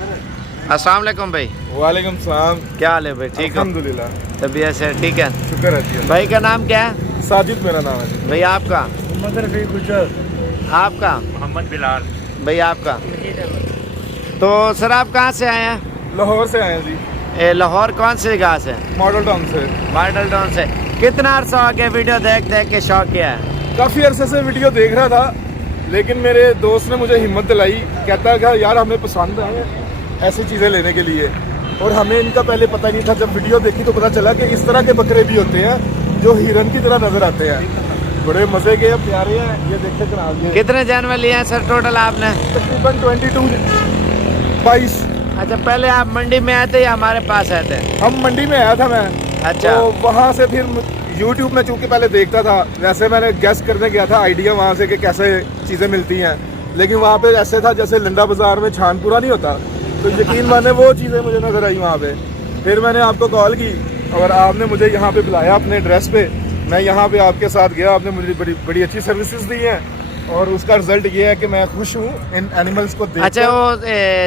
अस्सलाम वालेकुम भाई। वालेकुम सलाम। क्या हाल है भाई? ठीक हो? अल्हम्दुलिल्लाह। तबीयत से ठीक है? शुक्र है। भाई का नाम क्या है? साजिद मेरा नाम है। भाई आपका? मोहम्मद रफीक गुजर। आपका? मोहम्मद बिलाल। भाई आपका? तो सर आप कहाँ से आए हैं? लाहौर से आए हैं जी। लाहौर कौन सी जगह से? मॉडल टाउन से। मॉडल टाउन से। कितना अरसा हो गया वीडियो देख देख के शौक किया है? काफ़ी अरसे से वीडियो देख रहा था, लेकिन मेरे दोस्त ने मुझे हिम्मत दिलाई। कहता है कि यार हमें पसंद है ऐसी चीज़ें लेने के लिए, और हमें इनका पहले पता नहीं था। जब वीडियो देखी तो पता चला कि इस तरह के बकरे भी होते हैं जो हिरन की तरह नजर आते हैं। बड़े मज़े के प्यारे हैं। ये देखे जनाब, ये कितने जानवर लिए हैं सर टोटल आपने? तकरीबन 22। अच्छा, पहले आप मंडी में आए थे या हमारे पास आए थे? हम मंडी में आया था मैं। अच्छा। तो वहाँ से फिर YouTube में चूँकि पहले देखता था, वैसे मैंने गेस करने गया था आइडिया वहाँ से कि कैसे चीज़ें मिलती हैं, लेकिन वहाँ पे ऐसे था जैसे लंडा बाज़ार में छानपुरा नहीं होता। तो यकीन माने वो चीज़ें मुझे नज़र आई वहाँ पे। फिर मैंने आपको कॉल की और आपने मुझे यहाँ पे बुलाया अपने एड्रेस पे। मैं यहाँ पे आपके साथ गया, आपने मुझे बड़ी बड़ी अच्छी सर्विसेज दी हैं, और उसका रिजल्ट ये है कि मैं खुश हूँ इन एनिमल्स को देख। अच्छा, वो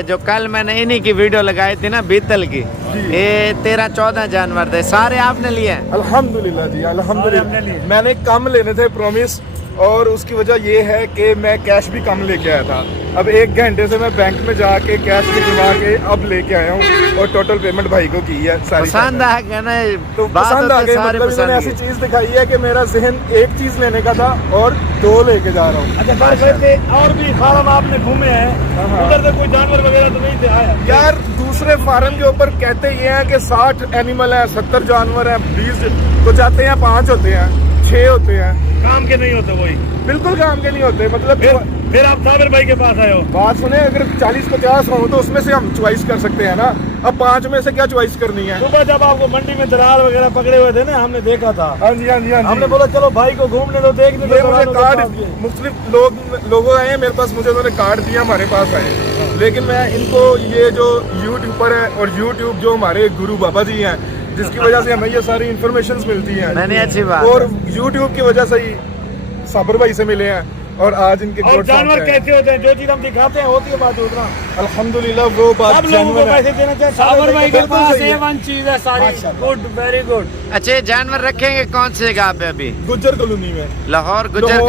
जो कल मैंने इन्हीं की वीडियो लगाई थी ना, बीतल की, ये 13-14 जानवर थे, सारे आपने लिए? अल्हम्दुलिल्लाह जी, अल्हम्दुलिल्लाह। मैंने कम लेने थे प्रॉमिस, और उसकी वजह ये है कि मैं कैश भी कम लेके आया था। अब 1 घंटे से मैं बैंक में जाके कैश निकलवा के अब लेके आया हूँ, और टोटल पेमेंट भाई को की है सारी। पसंद आ गया ना? तो पसंद आ गई, मतलब मैंने ऐसी चीज दिखाई है कि मेरा जहन एक चीज लेने का था और 2 लेके जा रहा हूँ। अच्छा, और भी फार्म आपने घूमे हैं, उधर से कोई जानवर वगैरह तो नहीं थे आया? यार दूसरे फार्म के ऊपर कहते ये हैं कि 60 एनिमल है, 70 जानवर है, 20 तो जाते हैं, 5 होते हैं, 6 होते हैं। काम के नहीं होते वही? बिल्कुल काम के नहीं होते। मतलब फिर आप साबिर भाई के पास आए हो? बात सुने, अगर 40-50 हो तो उसमें से हम चॉइस कर सकते हैं ना। अब 5 में से क्या चॉइस करनी है? सुबह जब आपको मंडी में दरार वगैरह पकड़े हुए थे ना, हमने देखा था। हाँ जी, हाँ जी, हाँ जी। हमने बोला चलो भाई को घूमने दो, देखने दो। ये मुझे कार्ड मुख्तलिफ लोग आए हैं मेरे पास, मुझे उन्होंने कार्ड दिया, हमारे पास आए। लेकिन मैं इनको ये जो यूट्यूबर है और यूट्यूब जो हमारे गुरु बाबा जी हैं, जिसकी वजह से हमें ये सारी इन्फॉर्मेशन मिलती हैं, नहीं अच्छी बात, और यूट्यूब की वजह से ही साबिर भाई से मिले हैं, और आज इनके और जानवर कैसे होते हैं? जो चीज हम दिखाते हैं होती है बात उतना। अल्हम्दुलिल्लाह वो बात सब लोगों को पैसे देना चाहिए। साबिर भाई के पास A1 चीज है सारी। Good, very good. अच्छे जानवर रखेंगे कौन सी जगह पे अभी? गुज्जर कॉलोनी में, लाहौर गुज्जर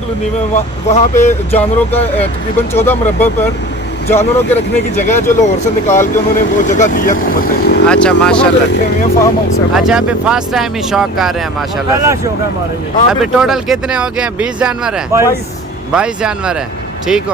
कॉलोनी में। वहाँ पे जानवरों का तकरीबन 14 मुरब्बा पर जानवरों के रखने की जगह है, जो लाहौर से निकाल के उन्होंने वो जगह दी है हुकूमत ने। अच्छा, माशाल्लाह। रखे हुए हैं, फार्म हाउस है। अच्छा, अभी फर्स्ट टाइम ही शौक कर रहे हैं माशाल्लाह पहला से। शौक है हमारे लिए। हाँ, अभी बिल्कुल। टोटल कितने हो गए हैं? 20 जानवर है? 22 22 जानवर है। ठीक हो।